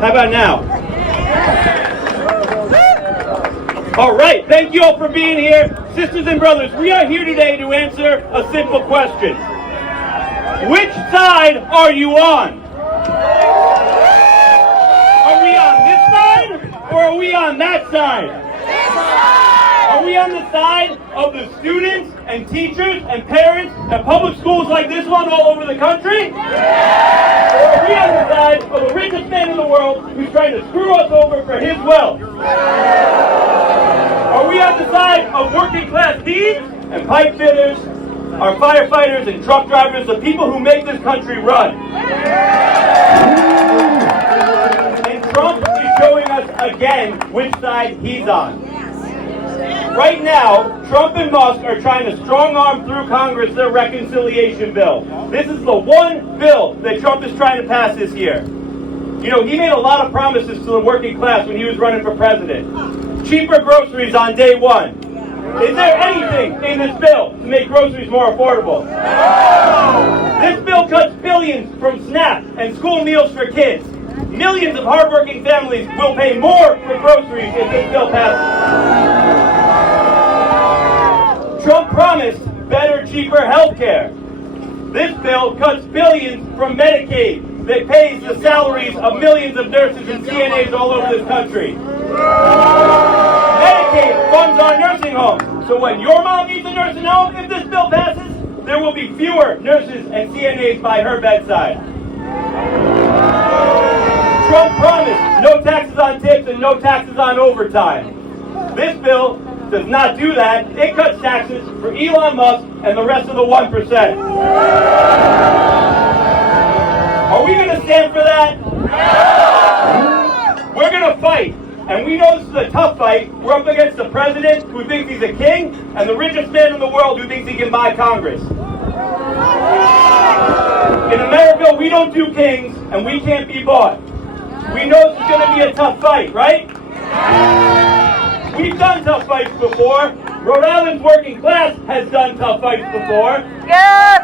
How about now? All right, thank you all for being here. Sisters and brothers, we are here today to answer a simple question. Which side are you on? Are we on this side or are we on that side? Are we on the side of the students and teachers and parents at public schools like this one all over the country? Or are we on the side of the richest man in the world who's trying to screw us over for his wealth? Are we on the side of working class thieves and pipe fitters, our firefighters and truck drivers, the people who make this country run? And Trump is showing us again which side he's on. Right now, Trump and Musk are trying to strong-arm through Congress their reconciliation bill. This is the one bill that Trump is trying to pass this year. You know, he made a lot of promises to the working class when he was running for president. Cheaper groceries on day one. Is there anything in this bill to make groceries more affordable? This bill cuts billions from SNAP and school meals for kids. Millions of hardworking families will pay more for groceries if this bill passes. Trump promised better, cheaper health care. This bill cuts billions from Medicaid that pays the salaries of millions of nurses and CNAs all over this country. Medicaid funds our nursing homes. So when your mom needs a nursing home, if this bill passes, there will be fewer nurses and CNAs by her bedside. Trump promised no taxes on tips and no taxes on overtime. This bill does not do that. It cuts taxes for Elon Musk and the rest of the 1%. Are we going to stand for that? We're going to fight. And we know this is a tough fight. We're up against the president who thinks he's a king and the richest man in the world who thinks he can buy Congress. In America, we don't do kings and we can't be bought. We know this is going to be a tough fight, right? We've done tough fights before. Rhode Island's working class has done tough fights before. Yeah.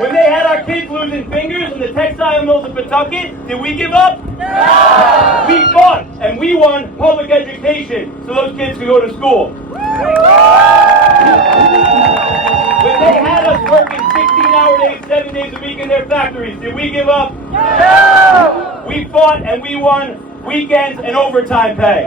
When they had our kids losing fingers in the textile mills of Pawtucket, did we give up? No. We fought and we won public education so those kids could go to school. When they had us working 16-hour days, 7 days a week in their factories, did we give up? No. We fought and we won weekends and overtime pay.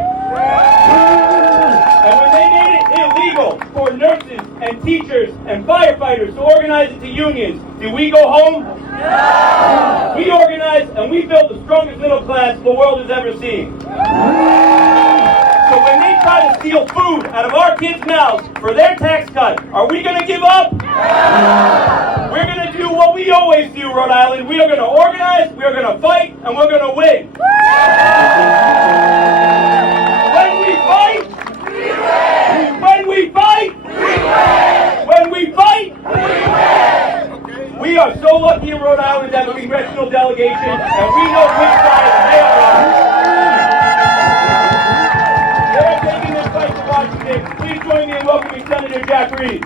And when they made it illegal for nurses and teachers and firefighters to organize into unions, did we go home? No. We organized and we built the strongest middle class the world has ever seen. So when they try to steal food out of our kids' mouths for their tax cut, are we going to give up? No. We're going to do what we always do, Rhode Island. We are going to organize, we are going to fight, and we're going to win. When we fight, we win. When we fight, we win. When we fight, we win. We are so lucky in Rhode Island to have a congressional delegation, and we know which side they are on. They're taking this fight to Washington. Please join me in welcoming Senator Jack Reed.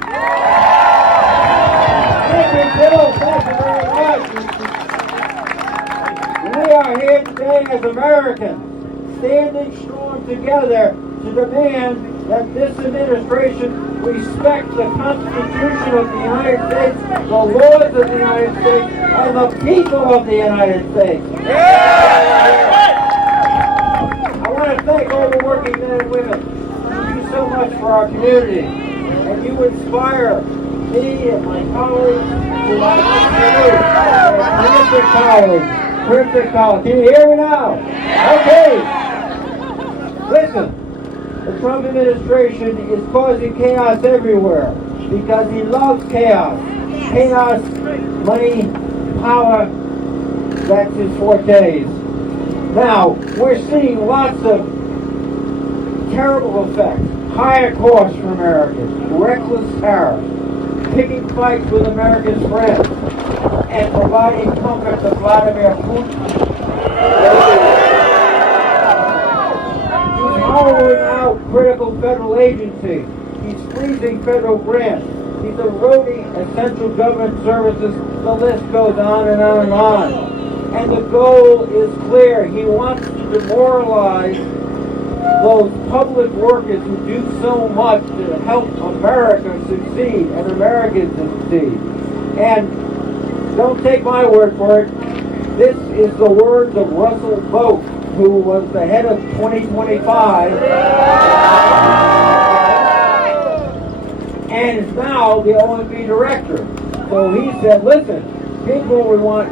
Thank you, Bill. Thank you very much. saying as Americans, standing strong together to demand that this administration respect the Constitution of the United States, the laws of the United States, and the people of the United States. I want to thank all the working men and women. You do so much for our community, and you inspire me and my colleagues who I want to do. Terrific colleagues. Can you hear me now? Okay. Listen. The Trump administration is causing chaos everywhere because he loves chaos. Chaos, money, power, that's his fortes. Now, we're seeing lots of terrible effects. Higher costs for Americans, reckless tariffs, picking fights with America's friends, and providing comfort to Vladimir Putin. Hollowing out critical federal agencies. He's freezing federal grants. He's eroding essential government services. The list goes on and on and on. And the goal is clear. He wants to demoralize those public workers who do so much to help America succeed and Americans succeed. And don't take my word for it. This is the words of Russell Vogt, who was the head of 2025 and is now the OMB director. So he said, listen, here's what we want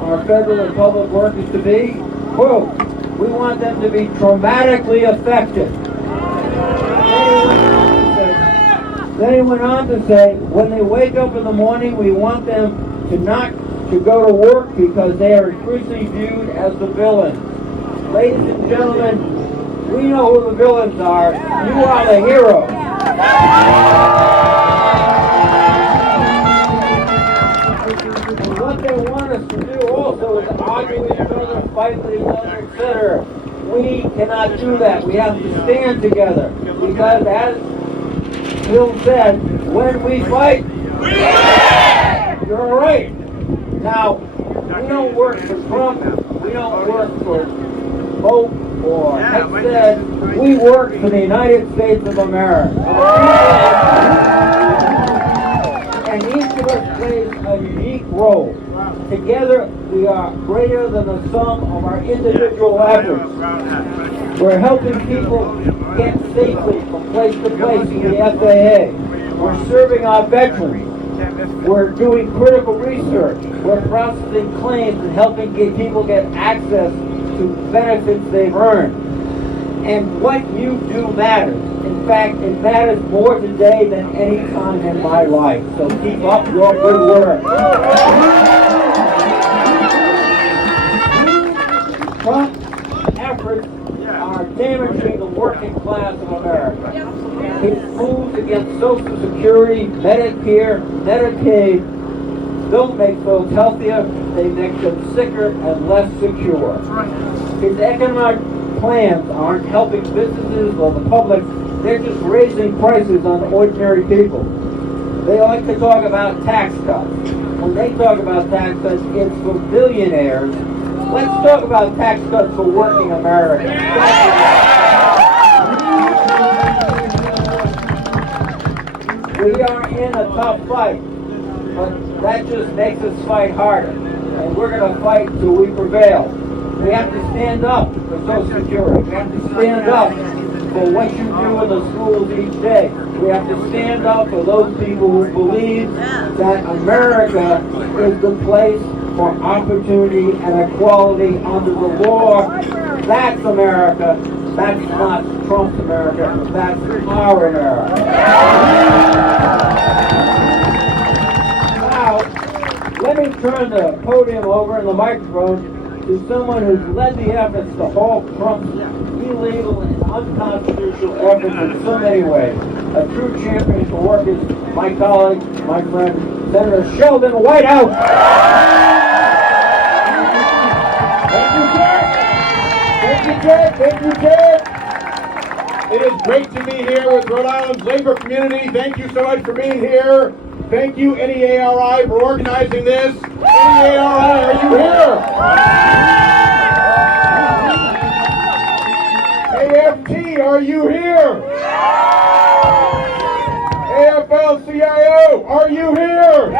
our federal and public workers to be. Quote, we want them to be traumatically effective. Then he went on to say, when they wake up in the morning, we want them to not to go to work because they are increasingly viewed as the villains. Ladies and gentlemen, we know who the villains are. You are the heroes. And what they want us to do also is argue with each other, fight with each other, etc. We cannot do that. We have to stand together. Because as Bill said, when we fight, you're right. Now, we don't work for Trump. We don't work for Hope or Hexted. We work for the United States of America. And each of us plays a unique role. Together, we are greater than the sum of our individual efforts. We're helping people get safely from place to place in the FAA. We're serving our veterans. We're doing critical research. We're processing claims and helping people get access to benefits they've earned. And what you do matters. In fact, it matters more today than any time in my life. So keep up your good work. Trump's efforts are damaging the working class of America. His moves against Social Security, Medicare, Medicaid don't make folks healthier, they make them sicker and less secure. His economic plans aren't helping businesses or the public, they're just raising prices on ordinary people. They like to talk about tax cuts. When they talk about tax cuts, it's for billionaires. Let's talk about tax cuts for working Americans. We are in a tough fight, but that just makes us fight harder. And we're going to fight till we prevail. We have to stand up for Social Security. We have to stand up for what you do in the schools each day. We have to stand up for those people who believe that America is the place for opportunity and equality under the law. That's America. That's not Trump's America. That's our America. Now, let me turn the podium over and the microphone to someone who's led the efforts to halt Trump's illegal and unconstitutional efforts in so many ways. A true champion for workers, my colleague, my friend, Senator Sheldon Whitehouse. Thank you, Ted. Thank you, Ted. Thank you, Ted. It is great to be here with Rhode Island's labor community. Thank you so much for being here. Thank you, NEARI, for organizing this. NEARI, are you here? are you here?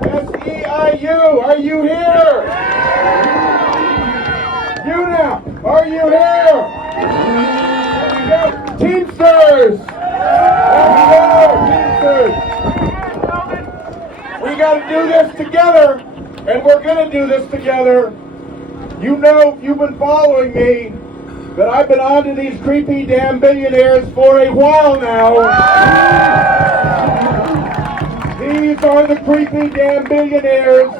SEIU, are you here? UNAP, are you here? Teamsters! Teamsters! We got to do this together, and we're going to do this together. You know, if you've been following me, that I've been on to these creepy damn billionaires for a while now. These are the creepy damn billionaires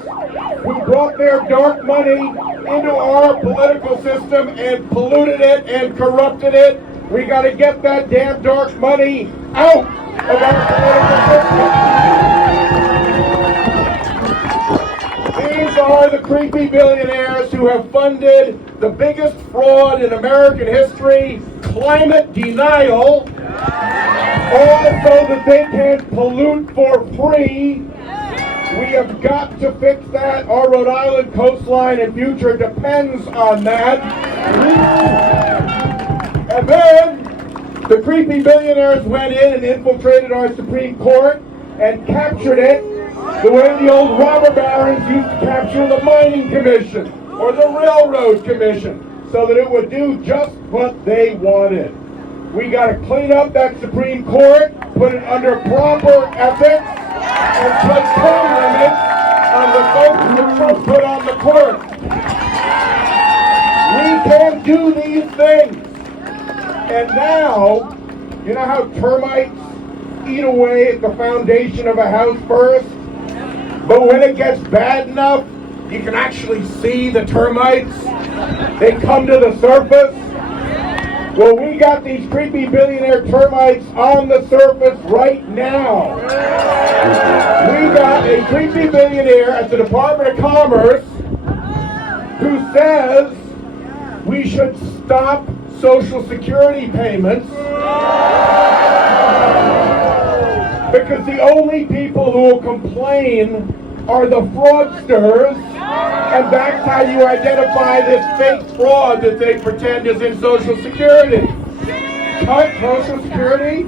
who brought their dark money into our political system and polluted it and corrupted it. We got to get that damn dark money out of our political system. These are the creepy billionaires who have funded the biggest fraud in American history, climate denial, all so that they can pollute for free. We have got to fix that. Our Rhode Island coastline and future depends on that. And then the creepy billionaires went in and infiltrated our Supreme Court and captured it the way the old robber barons used to capture the Mining Commission or the Railroad Commission, so that it would do just what they wanted. We got to clean up that Supreme Court, put it under proper ethics, and put term limits on the folks that Trump put on the court. We can do these things. And now, you know how termites eat away at the foundation of a house first? But when it gets bad enough, you can actually see the termites. They come to the surface. Well, we got these creepy billionaire termites on the surface right now. We got a creepy billionaire at the Department of Commerce who says we should stop Social Security payments because the only people who will complain are the fraudsters, and that's how you identify this fake fraud that they pretend is in Social Security. Cut Social Security?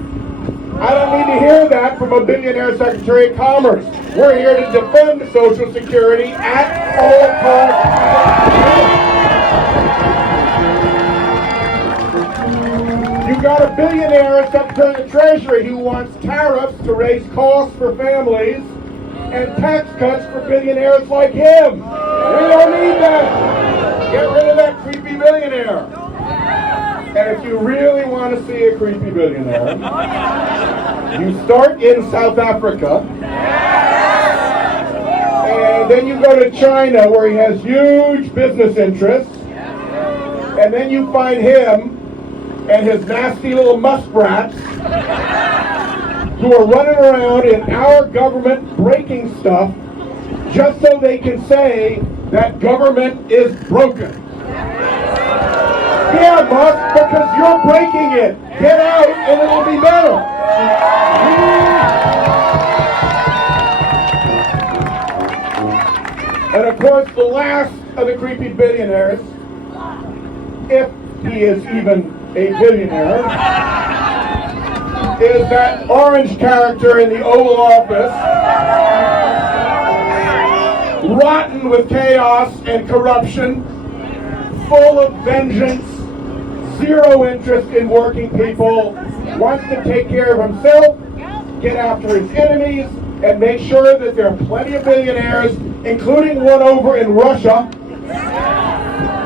I don't need to hear that from a billionaire Secretary of Commerce. We're here to defend Social Security at all costs. You got a billionaire Secretary of Treasury who wants tariffs to raise costs for families and tax cuts for billionaires like him. We don't need that. Get rid of that creepy billionaire. And if you really want to see a creepy billionaire, you start in South Africa, and then you go to China where he has huge business interests, and then you find him and his nasty little muskrats who are running around in our government breaking stuff just so they can say that government is broken. Yeah, Musk, because you're breaking it. Get out and it'll be better. And of course, the last of the creepy billionaires, if he is even a billionaire, is that orange character in the Oval Office, rotten with chaos and corruption, full of vengeance, zero interest in working people, wants to take care of himself, get after his enemies, and make sure that there are plenty of billionaires, including one over in Russia,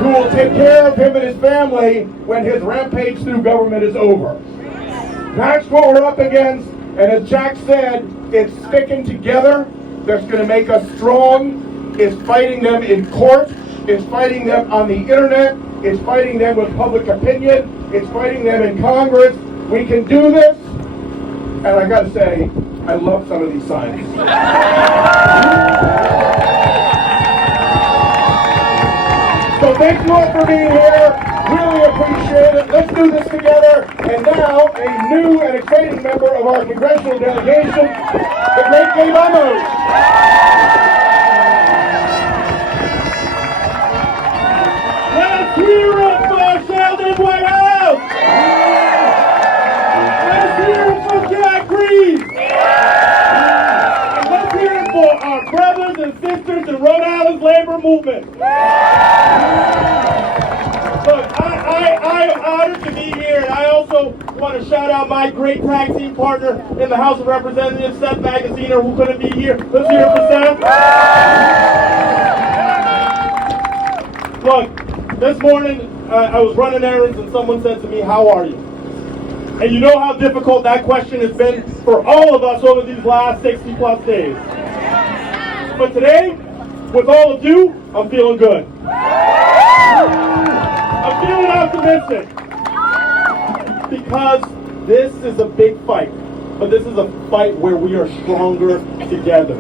who will take care of him and his family when his rampage through government is over. That's what we're up against, and as Jack said, it's sticking together that's going to make us strong. It's fighting them in court, it's fighting them on the internet, it's fighting them with public opinion, it's fighting them in Congress. We can do this, and I got to say, I love some of these signs. So thank you all for being here. Really appreciate it. Let's do this together. And now, a new and exciting member of our congressional delegation, the great Gabe Amos. Let's hear it for Sheldon Whitehouse! Let's hear it for Jack Reed! brothers and sisters in Rhode Island's labor movement. Look, I'm honored to be here, and I also want to shout out my great tag team partner in the House of Representatives, Seth Magaziner, who couldn't be here. Let's hear it for Seth. Look, this morning I was running errands and someone said to me, "How are you?" And you know how difficult that question has been for all of us over these last 60 plus days. But today, with all of you, I'm feeling good. I'm feeling optimistic. Because this is a big fight. But this is a fight where we are stronger together.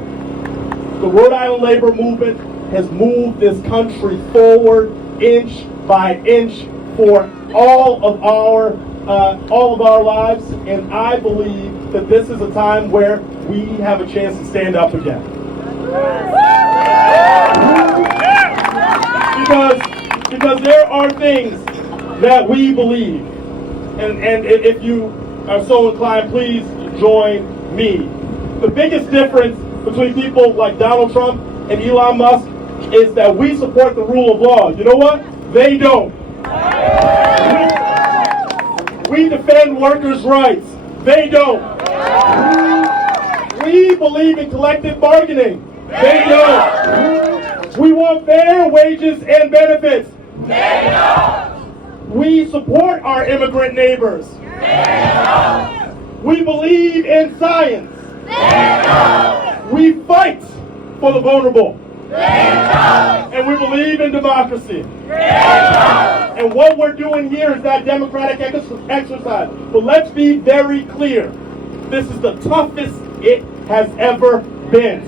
The Rhode Island labor movement has moved this country forward inch by inch for all of our lives, and I believe that this is a time where we have a chance to stand up again. Because there are things that we believe, and if you are so inclined, please join me. The biggest difference between people like Donald Trump and Elon Musk is that we support the rule of law. You know what? They don't. We defend workers' rights. They don't. We believe in collective bargaining. They don't. We want fair wages and benefits. They don't. We support our immigrant neighbors. They don't. We believe in science. They don't. We fight for the vulnerable. They don't. And we believe in democracy. They don't. And what we're doing here is that democratic exercise. But let's be very clear. This is the toughest it has ever been.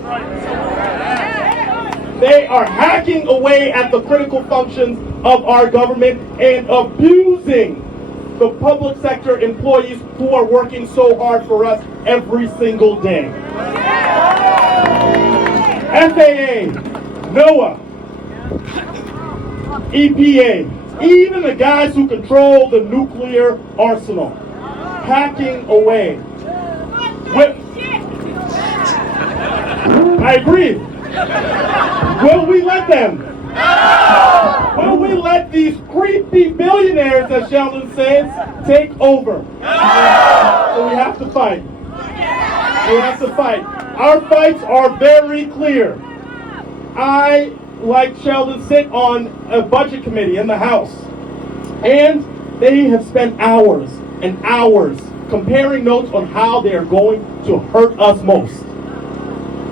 They are hacking away at the critical functions of our government and abusing the public sector employees who are working so hard for us every single day. FAA, NOAA, EPA, even the guys who control the nuclear arsenal, hacking away. I agree. Will we let them? No! Will we let these creepy billionaires, as Sheldon says, take over? No! So we have to fight. We have to fight. Our fights are very clear. I, like Sheldon, sit on a budget committee in the House. And they have spent hours and hours comparing notes on how they are going to hurt us most.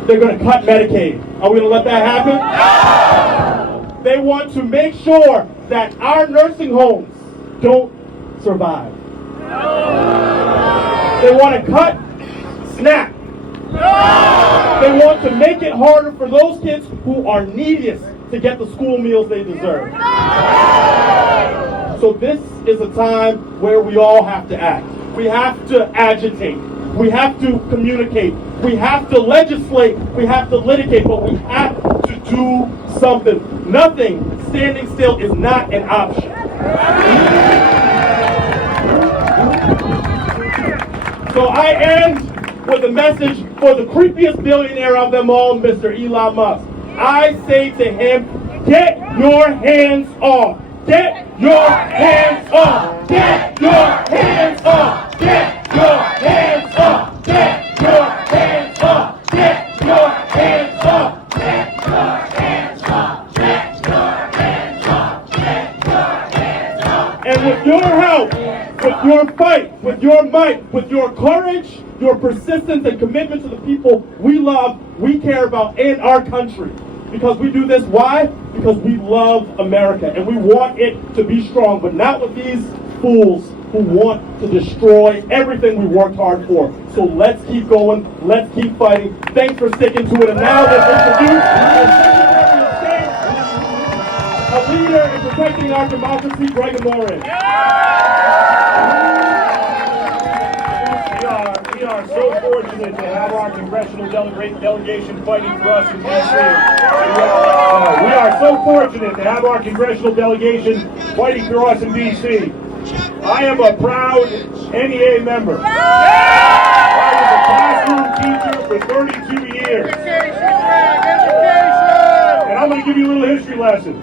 They're going to cut Medicaid. Are we going to let that happen? No! They want to make sure that our nursing homes don't survive. No! They want to cut SNAP. No! They want to make it harder for those kids who are neediest to get the school meals they deserve. No! So this is a time where we all have to act. We have to agitate. We have to communicate. We have to legislate. We have to litigate. But we have to do something. Nothing standing still is not an option. So I end with a message for the creepiest billionaire of them all, Mr. Elon Musk. I say to him, get your hands off. Get your hands off. Get your hands off. Get your hands off. Get your hands off. Get your hands off. Get your hands off. Get your hands off. Get your hands off. And with your help, with your fight, with your might, with your courage, your persistence and commitment to the people we love, we care about, in our country. Because we do this, why? Because we love America and we want it to be strong, but not with these fools who want to destroy everything we worked hard for. So let's keep going, let's keep fighting. Thanks for sticking to it. And now let's introduce a leader in protecting our democracy, Greg Moran. We are so fortunate to have our congressional delegation fighting for us in D.C. We are so fortunate to have our congressional delegation fighting for us in D.C. I am a proud NEA member. I was a classroom teacher for 32 years. to give you a little history lesson.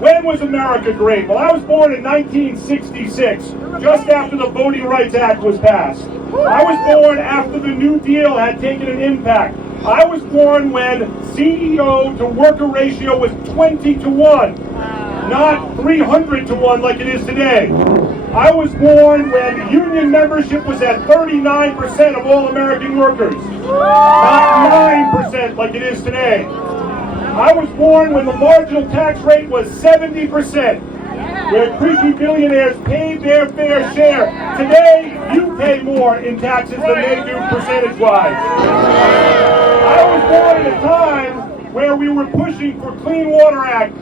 When was America great? Well, I was born in 1966, just after the Voting Rights Act was passed. I was born after the New Deal had taken an impact. I was born when CEO to worker ratio was 20 to 1, not 300 to 1 like it is today. I was born when union membership was at 39% of all American workers, not 9% like it is today. I was born when the marginal tax rate was 70%, where creaky billionaires paid their fair share. Today, you pay more in taxes than they do percentage-wise. I was born at a time where we were pushing for Clean Water Act,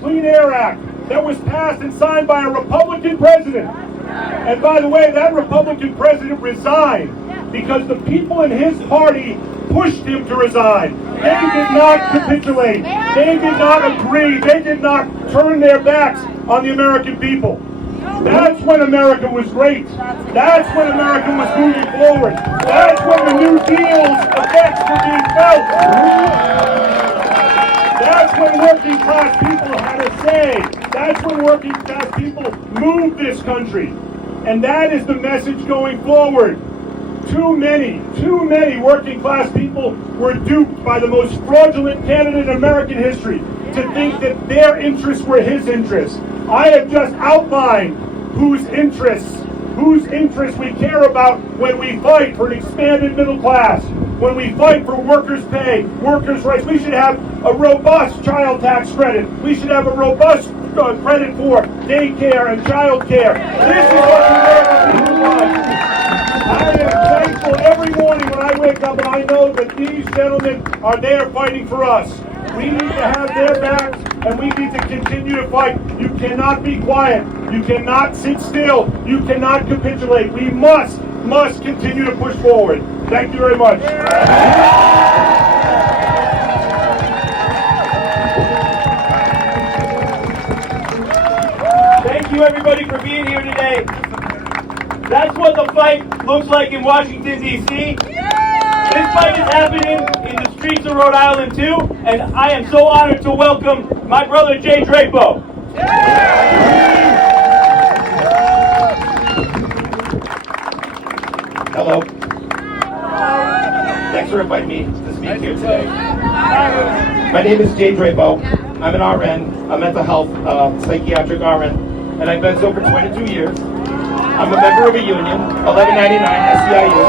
Clean Air Act, that was passed and signed by a Republican president. And by the way, that Republican president resigned because the people in his party pushed him to resign. They did not capitulate. They did not agree. They did not turn their backs on the American people. That's when America was great. That's when America was moving forward. That's when the New Deal's effects were being felt. That's when working class people had a say. That's when working class people moved this country. And that is the message going forward. Too many working class people were duped by the most fraudulent candidate in American history to think that their interests were his interests. I have just outlined whose interests we care about when we fight for an expanded middle class, when we fight for workers' pay, workers' rights. We should have a robust child tax credit. We should have a robust credit for daycare and child care. This is what the American people want. I am thankful every morning when I wake up and I know that these gentlemen are there fighting for us. We need to have their backs and we need to continue to fight. You cannot be quiet. You cannot sit still. You cannot capitulate. We must continue to push forward. Thank you very much. Thank you everybody for being here today. That's what the fight looks like in Washington, D.C. This fight is happening in the streets of Rhode Island too, and I am so honored to welcome my brother Jay Drapo. Hello. Thanks for inviting me to speak here today. My name is Jay Drapo. I'm an RN, a mental health psychiatric RN, and I've been so for 22 years. I'm a member of a union, 1199 SEIU.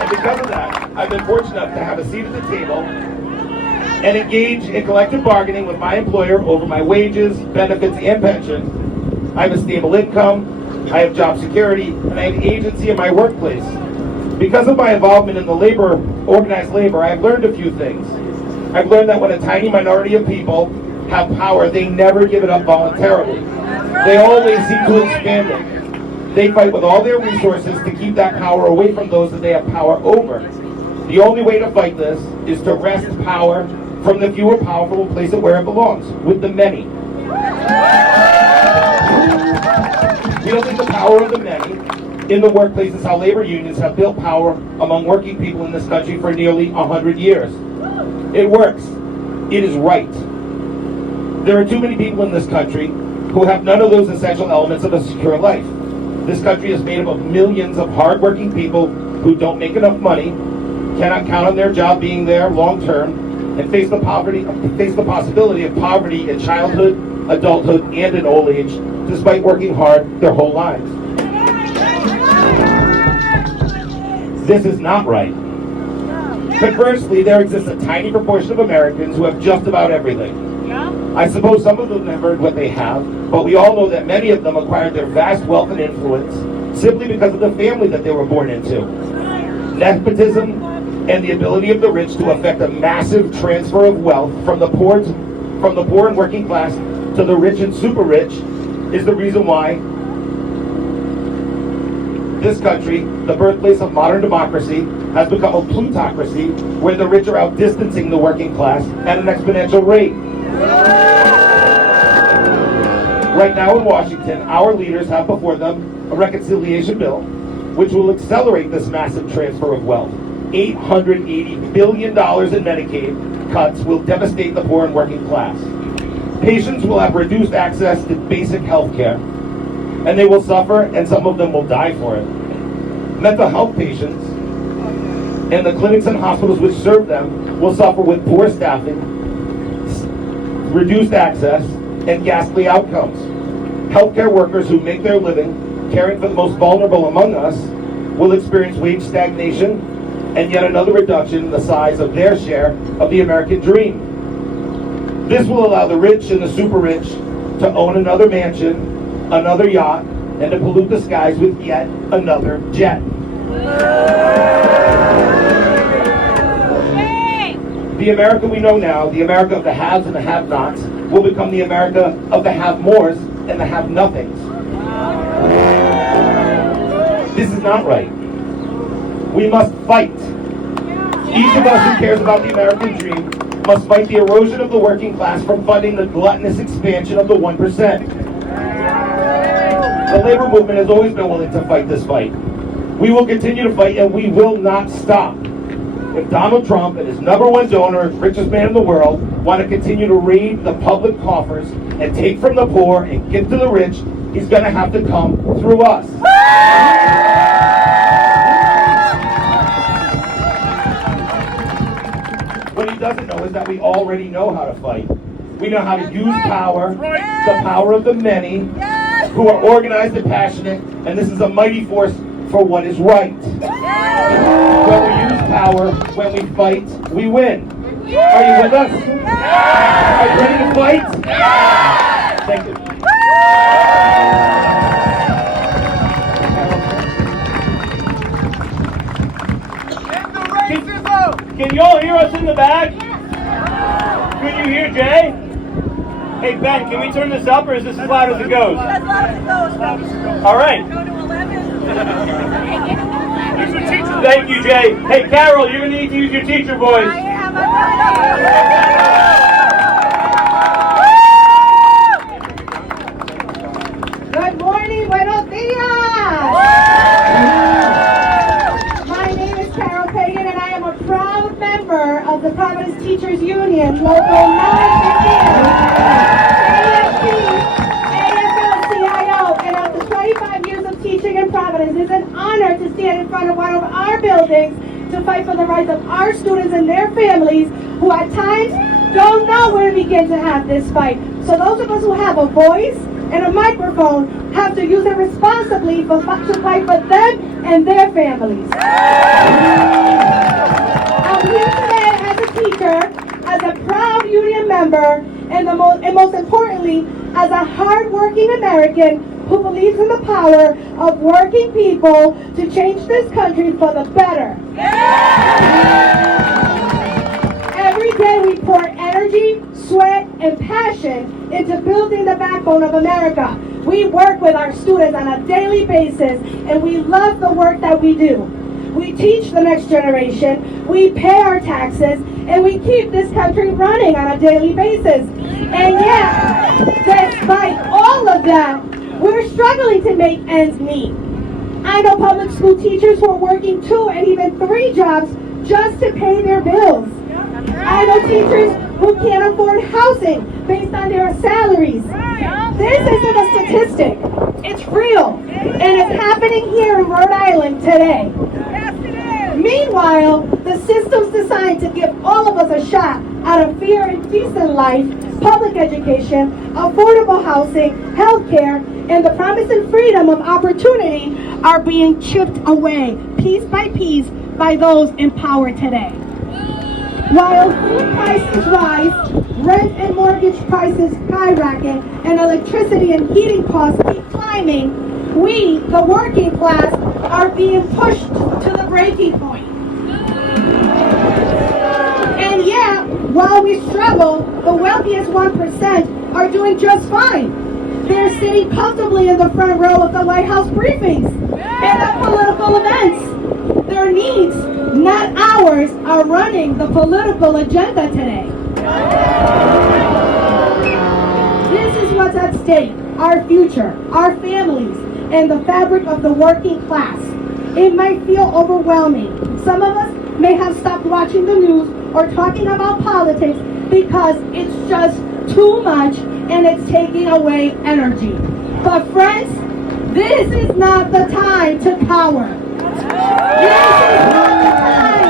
And because of that, I've been fortunate enough to have a seat at the table and engage in collective bargaining with my employer over my wages, benefits, and pension. I have a stable income, I have job security, and I have agency in my workplace. Because of my involvement in the organized labor, I've learned a few things. I've learned that when a tiny minority of people have power, they never give it up voluntarily. They always seek to expand it. They fight with all their resources to keep that power away from those that they have power over. The only way to fight this is to wrest power from the few and powerful and place it where it belongs, with the many. Wielding the power of the many in the workplace is how labor unions have built power among working people in this country for nearly 100 years. It works. It is right. There are too many people in this country who have none of those essential elements of a secure life. This country is made up of millions of hardworking people who don't make enough money, cannot count on their job being there long term, and face the possibility of poverty in childhood, adulthood, and in old age, despite working hard their whole lives. This is not right. Conversely, there exists a tiny proportion of Americans who have just about everything. I suppose some of them have earned what they have, but we all know that many of them acquired their vast wealth and influence simply because of the family that they were born into. Nepotism and the ability of the rich to effect a massive transfer of wealth from the poor and working class to the rich and super rich is the reason why this country, the birthplace of modern democracy, has become a plutocracy where the rich are outdistancing the working class at an exponential rate. Right now in Washington, our leaders have before them a reconciliation bill which will accelerate this massive transfer of wealth. $880 billion in Medicaid cuts will devastate the poor and working class. Patients will have reduced access to basic health care, and they will suffer, and some of them will die for it. Mental health patients and the clinics and hospitals which serve them will suffer with poor staffing, reduced access, and ghastly outcomes. Healthcare workers who make their living caring for the most vulnerable among us will experience wage stagnation and yet another reduction in the size of their share of the American dream. This will allow the rich and the super rich to own another mansion, another yacht, and to pollute the skies with yet another jet. The America we know now, the America of the haves and the have-nots, will become the America of the have-mores and the have-nothings. This is not right. We must fight. Each of us who cares about the American dream must fight the erosion of the working class from funding the gluttonous expansion of the 1%. The labor movement has always been willing to fight this fight. We will continue to fight, and we will not stop. If Donald Trump and his #1 donor, richest man in the world, want to continue to raid the public coffers and take from the poor and give to the rich, he's going to have to come through us. What he doesn't know is that we already know how to fight. We know how to use power, the power of the many, who are organized and passionate, and this is a mighty force for what is right. When we use power, when we fight, we win. Are you with us? Are you ready to fight? Thank you. Can you all hear us in the back? Can you hear Jay? Hey Ben, can we turn this up, or is this as loud as it goes? As loud as it goes. All right. Go to 11. Thank you, Jay. Hey Carol, you're going to need to use your teacher voice. I am. Good morning, buenos dias. My name is Carol Pagan, and I am a proud member of the Providence Teachers Union, Local 915, AFL-CIO, and after 25 years of teaching in Providence, it's an honor to stand in front of one of our buildings to fight for the rights of our students and their families who at times don't know where to begin to have this fight. So those of us who have a voice and a microphone have to use it responsibly to fight for them and their families. I'm here today as a teacher, as a proud union member, and most importantly, as a hard-working American who believes in the power of working people to change this country for the better. Every day we pour energy, sweat, and passion into building the backbone of America. We work with our students on a daily basis, and we love the work that we do. We teach the next generation, we pay our taxes, and we keep this country running on a daily basis. And yet, despite all of that, we're struggling to make ends meet. I know public school teachers who are working 2 and even 3 jobs just to pay their bills. I know teachers who can't afford housing based on their salaries. This isn't a statistic. It's real. And it's happening here in Rhode Island today. Meanwhile, the system's designed to give all of us a shot at a fair and decent life, public education, affordable housing, health care, and the promise and freedom of opportunity are being chipped away piece by piece by those in power today. While food prices rise, rent and mortgage prices skyrocket, and electricity and heating costs keep climbing, we, the working class, are being pushed to the breaking point. And yet, while we struggle, the wealthiest 1% are doing just fine. They're sitting comfortably in the front row of the Whitehouse briefings and at political events. Their needs, not ours, are running the political agenda today. This is what's at stake: our future, our families, and the fabric of the working class. It might feel overwhelming. Some of us may have stopped watching the news or talking about politics because it's just too much and it's taking away energy. But friends, this is not the time to cower. This is not the time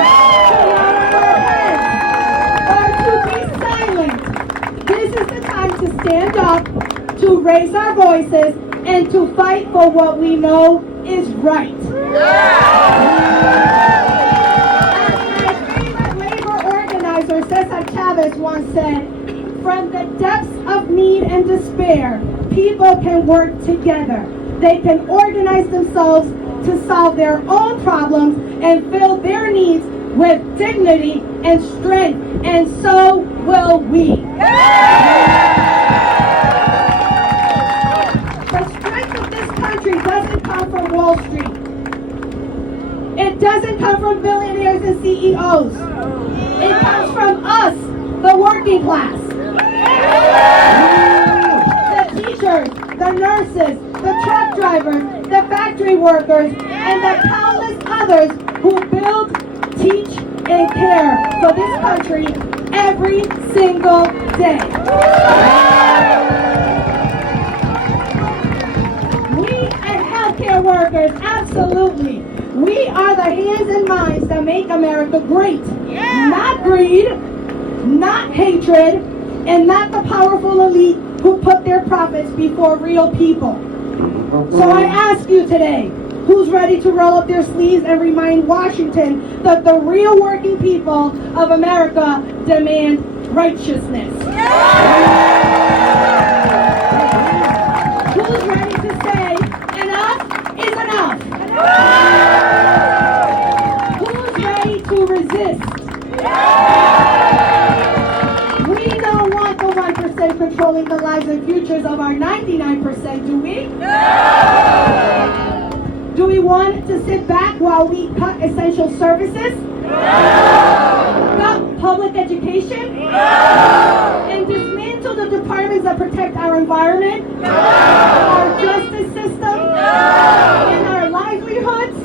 to lower our heads or to be silent. This is the time to stand up, to raise our voices, and to fight for what we know is right. As my favorite labor organizer, Cesar Chavez, once said, from the depths of need and despair, people can work together. They can organize themselves to solve their own problems and fill their needs with dignity and strength, and so will we. The strength of this country doesn't come from Wall Street. It doesn't come from billionaires and CEOs. It comes from us, the working class. The teachers, the nurses, the truck drivers, the factory workers, and the countless others who build, teach, and care for this country every single day. We as healthcare workers, absolutely. We are the hands and minds that make America great. Not greed, not hatred, and not the powerful elite who put their profits before real people. So I ask you today, who's ready to roll up their sleeves and remind Washington that the real working people of America demand righteousness? Who's ready to say, enough is enough? Who's ready to resist? We don't want the 1% controlling the lives and futures of our 99%, do we? Do we want to sit back while we cut essential services? Cut public education? And dismantle the departments that protect our environment? Our justice system? And our livelihoods?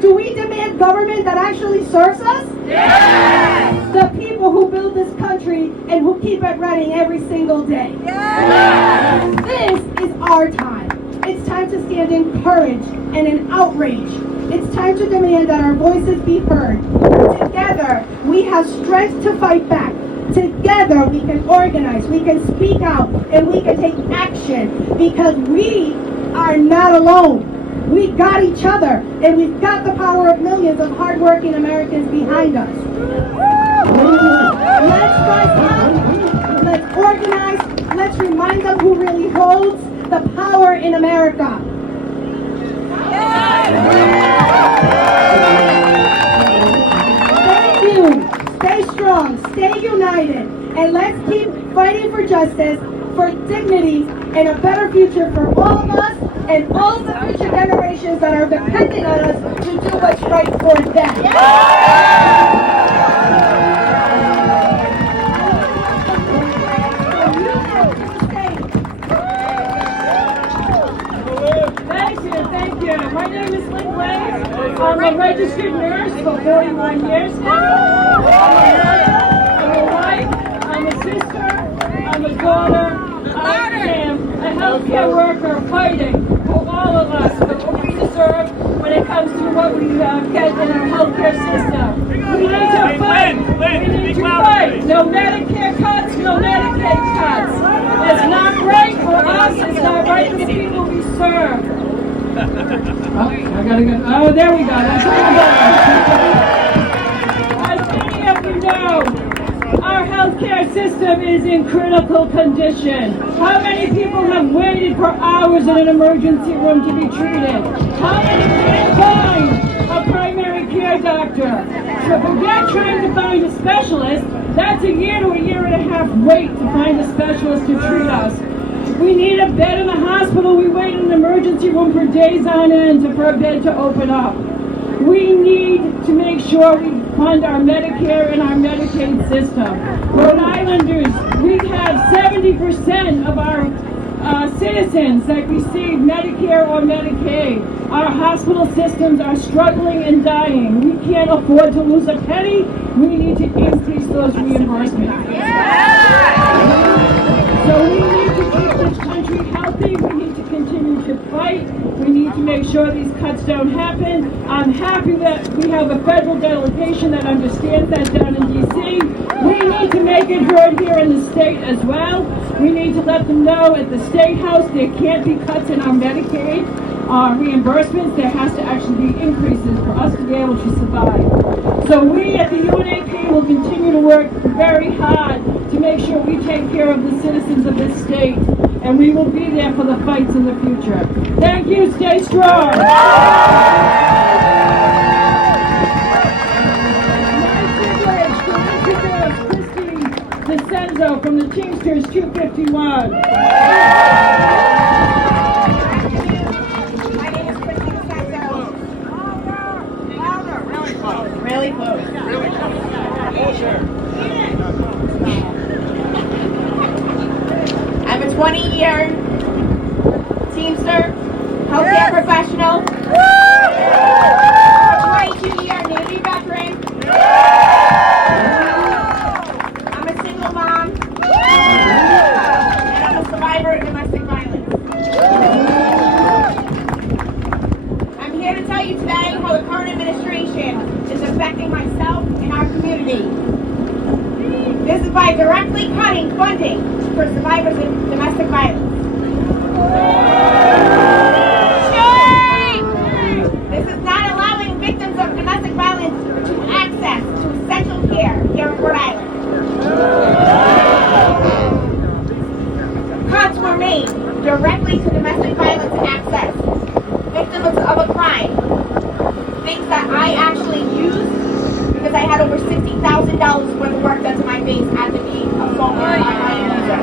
Do we demand government that actually serves us? Yes! The people who build this country and who keep it running every single day. Yes! This is our time. It's time to stand in courage and in outrage. It's time to demand that our voices be heard. Together, we have strength to fight back. Together, we can organize, we can speak out, and we can take action because we are not alone. We got each other, and we've got the power of millions of hardworking Americans behind us. Let's rise up, let's organize, let's remind them who really holds the power in America. Thank you. Stay strong, stay united, and let's keep fighting for justice, for dignity, and a better future for all of us and all of the future generations that are depending on us to do what's right for them. Thank you. My name is Lynn Blaze. I'm a registered nurse for 41 years now. I'm a wife, I'm a sister, I'm a daughter, I am a healthcare worker fighting for all of us, for what we deserve when it comes to what we get in our healthcare system. We need to fight. We need to fight. No Medicare cuts, no Medicaid cuts. It's not right for us. It's not right for the people we serve. Oh, I gotta go. Oh, there we go. That's as many of you know, our healthcare system is in critical condition. How many people have waited for hours in an emergency room to be treated? How many can't find a primary care doctor? So forget trying to find a specialist. That's a year to a year and a half wait to find a specialist to treat us. We need a bed in the hospital. We wait in an emergency room for days on end for a bed to open up. We need to make sure we fund our Medicare and our Medicaid system. Rhode Islanders, we have 70% of our citizens that receive Medicare or Medicaid. Our hospital systems are struggling and dying. We can't afford to lose a penny. We need to increase those reimbursements. So we need to keep this country healthy. We need to continue to fight. We need to make sure these cuts don't happen. I'm happy that we have a federal delegation that understands that down in D.C. We need to make it heard here in the state as well. We need to let them know at the State House there can't be cuts in our Medicaid reimbursements. There has to actually be increases for us to be able to survive. So we at the UNAP will continue to work very hard to make sure we take care of the citizens of this state, and we will be there for the fights in the future. Thank you. Stay strong. Descenzo from the Teamsters 251. My name is Christine Descenzo. Louder. Really close. Really close. I'm a 20-year Teamster, healthcare professional, 22-year Navy veteran. I'm a single mom, and I'm a survivor of domestic violence. I'm here to tell you today how the current administration is affecting myself and our community. This is by directly cutting funding for survivors of domestic violence. This is not allowing victims of domestic violence to access to essential care here in Rhode Island. Cuts were made directly to domestic violence access. Victims of a crime. Things that I actually used because I had over $60,000 worth of work done to my face after being assaulted by my abuser.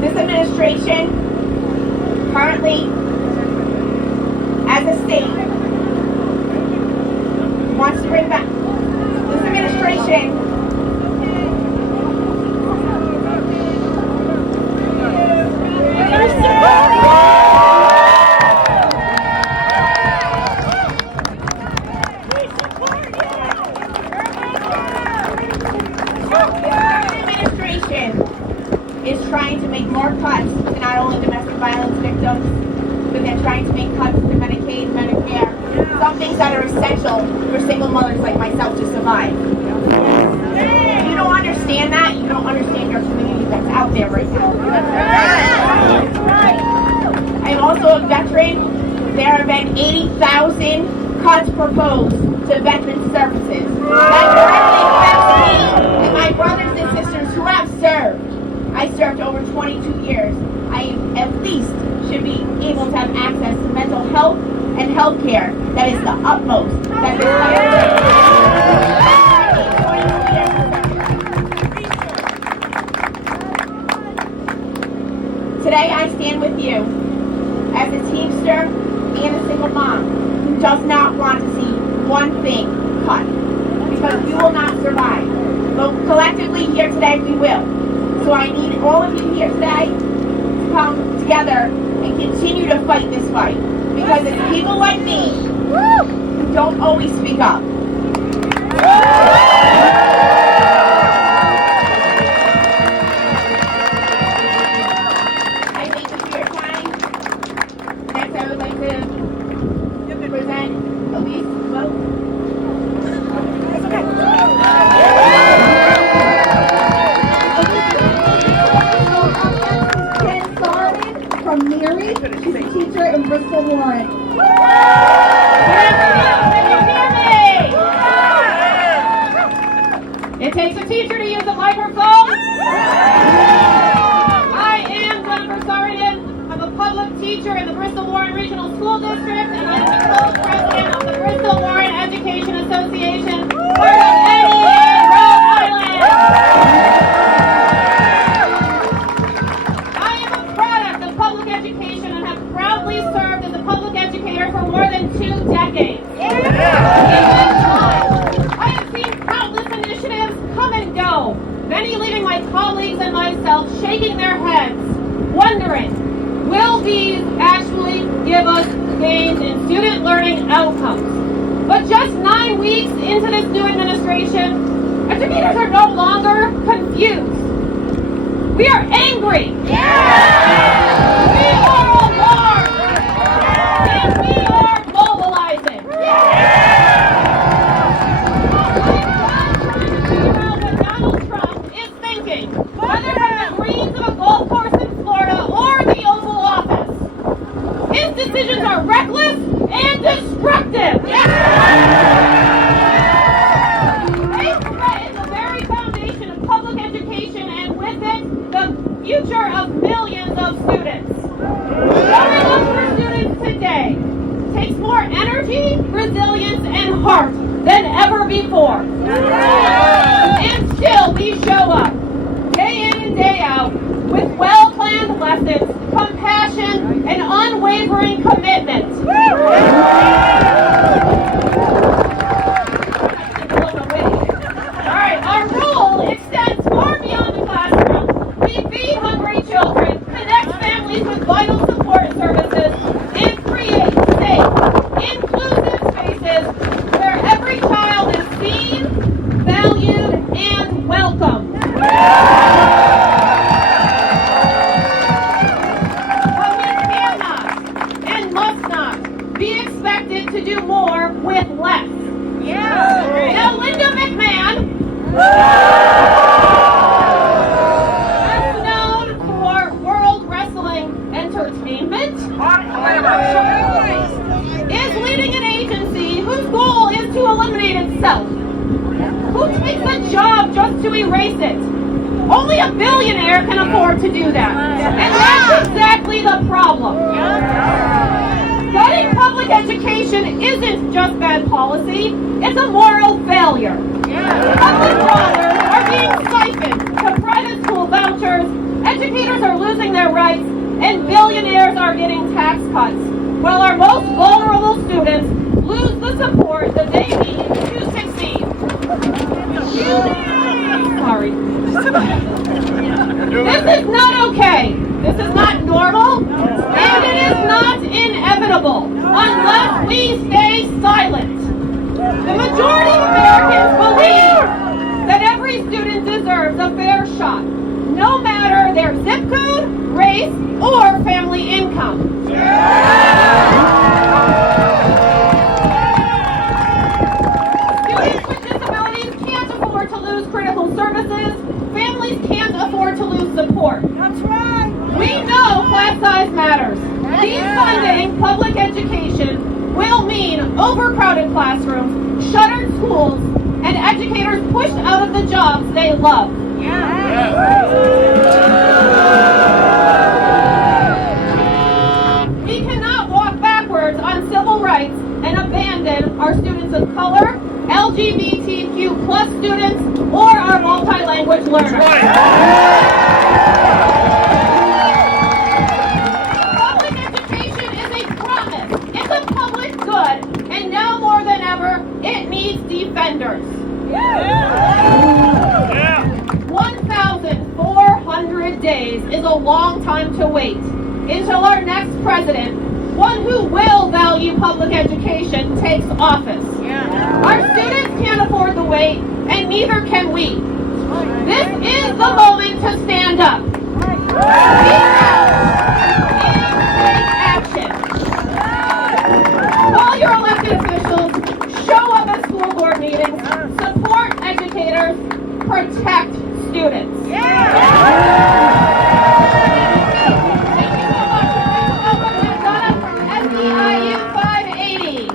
This administration currently, as a state, wants to bring back. This administration is trying to make more cuts to not only domestic violence victims, but they're trying to make cuts to Medicaid, Medicare, some things that are essential for single mothers like myself to survive. If you don't understand that, you don't understand your community that's out there right now. I'm also a veteran. There have been 80,000 cuts proposed to veteran services. That directly affects me and my brothers and sisters who have served. I served over 22 years. I at least should be able to have access to mental health and health care that is the utmost that this country. Today I stand with you as a Teamster and a single mom who does not want to see one thing cut, because we will not survive. But collectively here today we will. So I need all of you here today to come together and continue to fight this fight. Because it's people like me who don't always speak up. I thank you for your time. Next I would like to present Elise. From Mary, she's a teacher in Bristol, Warren. Can you hear me? learning outcomes. But just 9 weeks into this new administration, educators are no longer confused. We are angry. We are alarmed. And we are mobilizing. What Donald Trump is thinking, whether from the greens of a golf course in Florida or the Oval Office, his decisions are reckless and destructive. They threaten the very foundation of public education and with it, the future of millions of students. Showing up for students today takes more energy, resilience, and heart than ever before. And still we show up, day in and day out, with well-planned lessons, compassion, and unwavering commitment. Alright, our role extends far beyond the classroom. We feed hungry children, connect families with vital support services, and create safe, inclusive spaces where every child is seen, valued, and welcome. But we cannot and must not be expected to do more with less. Now, Linda McMahon, best known for World Wrestling Entertainment, is leading an agency whose goal is to eliminate itself. Who takes a job just to erase it? Only a billionaire can afford to do that. And that's exactly the problem. Gutting public education isn't just bad policy, it's a moral failure. Public dollars are being siphoned to private school vouchers, educators are losing their rights, and billionaires are getting tax cuts, while our most vulnerable students lose the support that they need to succeed. Sorry. This is not okay. This is not normal. And it is not inevitable unless we stay silent. The majority of Americans believe that every student deserves a fair shot, no matter their zip code, race, or family income. Students with disabilities can't afford to lose critical services. Families can't afford to lose support. That's right. We know class size matters. Defunding public education will mean overcrowded classrooms, shuttered schools, and educators pushed out of the jobs they love. We cannot walk backwards on civil rights and abandon our students of color, LGBTQ plus students, or our multi-language learners. Public education is a promise. It's a public good, and now more than ever, it needs defenders. 1,400 days is a long time to wait until our next president, one who will value public education, takes office. Our students can't afford the wait, and neither can we. This is the moment to stand up. Speak out and take action. Call your elected officials, show up at school board meetings, support educators, protect students. Thank you so much. Welcome to Donna from SEIU 580.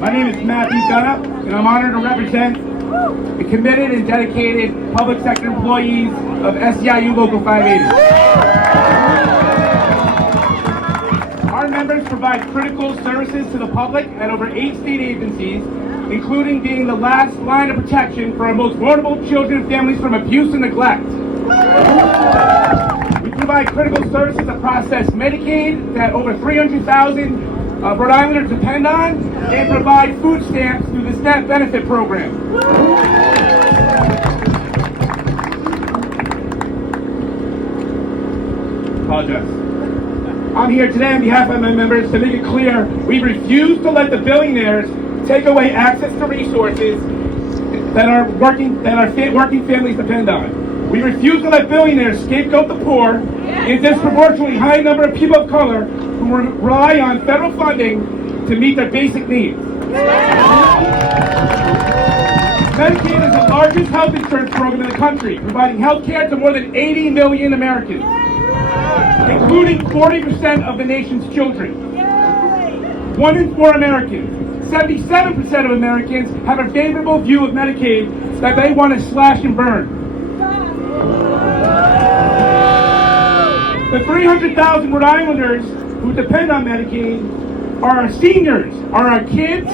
My name is Matthew Dunnup, and I'm honored to represent the committed and dedicated public sector employees of SEIU Local 580. Our members provide critical services to the public at over 8 state agencies, including being the last line of protection for our most vulnerable children and families from abuse and neglect. We provide critical services to process Medicaid that over 300,000 Rhode Islanders depend on, and provide food stamps through the SNAP benefit program. apologize. I'm here today on behalf of my members to make it clear we refuse to let the billionaires take away access to resources that our working families depend on. We refuse to let billionaires scapegoat the poor and a disproportionately high number of people of color who rely on federal funding to meet their basic needs. Medicaid is the largest health insurance program in the country, providing health care to more than 80 million Americans, including 40% of the nation's children. 1 in 4 Americans, 77% of Americans have a favorable view of Medicaid that they want to slash and burn. The 300,000 Rhode Islanders who depend on Medicaid are our seniors, are our kids,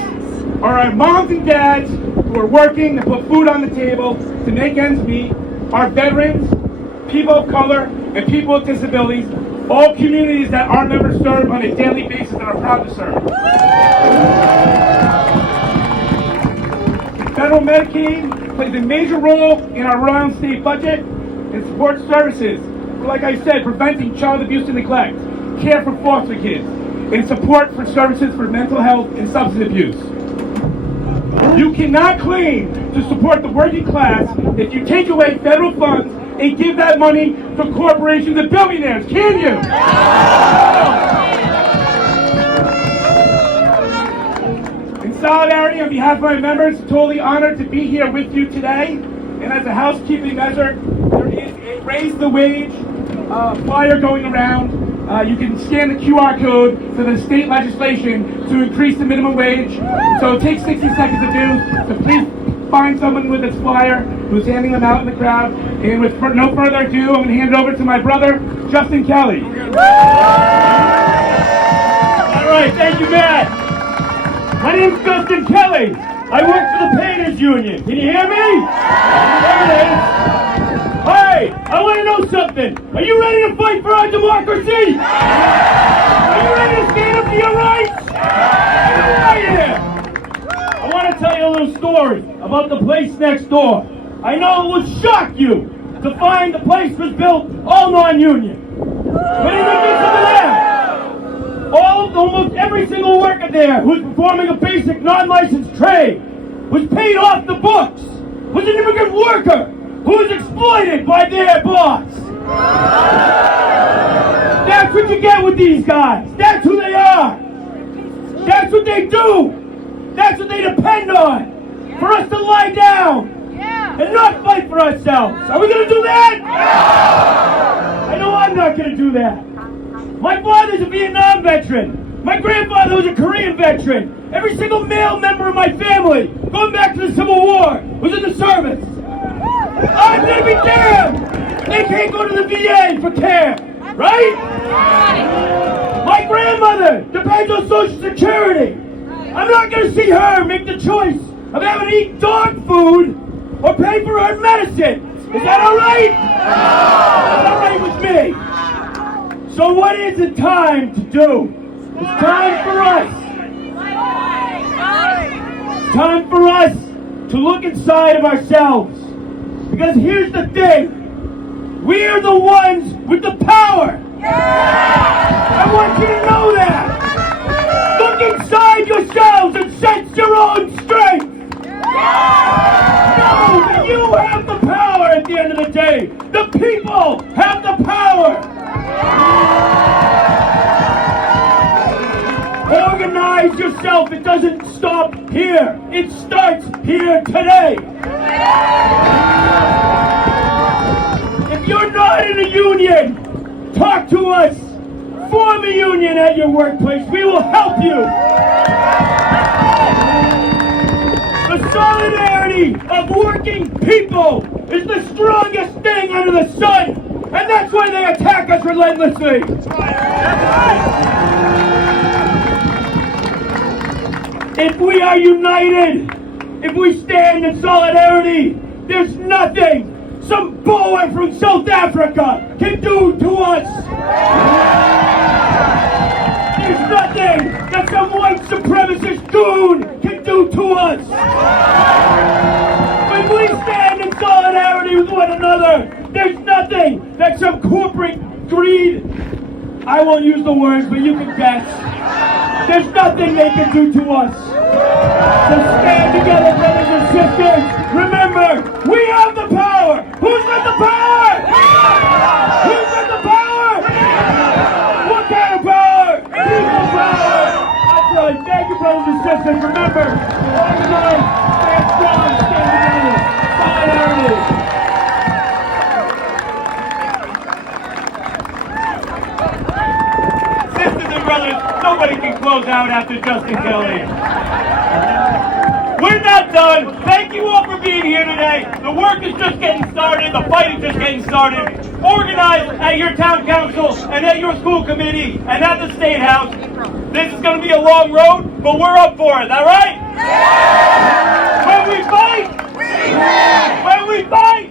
are our moms and dads who are working to put food on the table to make ends meet, our veterans, people of color, and people with disabilities, all communities that our members serve on a daily basis and are proud to serve. Federal Medicaid plays a major role in our Rhode Island state budget and supports services, like I said, preventing child abuse and neglect, care for foster kids, and support for services for mental health and substance abuse. You cannot claim to support the working class if you take away federal funds and give that money to corporations and billionaires, can you? In solidarity, on behalf of my members, totally honored to be here with you today. And as a housekeeping measure, there is a raise the wage flyer going around. You can scan the QR code for the state legislation to increase the minimum wage. So it takes 60 seconds to do. So please find someone with this flyer who's handing them out in the crowd. And with no further ado, I'm going to hand it over to my brother, Justin Kelly. All right, thank you, Matt. My name's Justin Kelly. I work for the Painters Union. Can you hear me? There it is. Hey, I want to know something. Are you ready to fight for our democracy? Are you ready to stand up for your rights? Right here. I want to tell you a little story about the place next door. I know it will shock you to find the place was built all non-union. But in the midst of that, almost every single worker there who's performing a basic non-licensed trade was paid off the books, was an immigrant worker who was exploited by their boss. That's what you get with these guys. That's who they are. That's what they do. That's what they depend on. For us to lie down and not fight for ourselves. Are we going to do that? I know I'm not going to do that. My father's a Vietnam veteran. My grandfather was a Korean veteran. Every single male member of my family, going back to the Civil War, was in the service. I'm gonna be damned! They can't go to the VA for care, right? My grandmother depends on Social Security. I'm not gonna see her make the choice of having to eat dog food or pay for her medicine. Is that alright? That's alright with me. So what is it time to do? It's time for us. It's time for us to look inside of ourselves. Because here's the thing, we're the ones with the power. I want you to know that. Look inside yourselves and sense your own strength. Know that you have the power at the end of the day. The people have the power. Organize yourself. It doesn't stop here. It starts here today. If you're not in a union, talk to us. Form a union at your workplace. We will help you. The solidarity of working people is the strongest thing under the sun. And that's why they attack us relentlessly. If we are united, if we stand in solidarity, there's nothing some boy from South Africa can do to us. There's nothing that some white supremacist goon can do to us. When we stand in solidarity with one another, Remember, there's nothing that some corporate greed, I won't use the words, but you can guess. There's nothing they can do to us. So stand together, brothers and sisters. Remember, we have the power. Who's got the power? Who's got the power? What kind of power? People power. That's right. Thank you, brothers and sisters. Remember, organize, stand strong, stand together. Solidarity. Sisters and brothers, nobody can close out after Justin Kelly. We're not done. Thank you all for being here today. The work is just getting started. The fight is just getting started. Organize at your town council and at your school committee and at the State House. This is going to be a long road, but we're up for it. All right? Yeah! When we fight, we win! When we fight,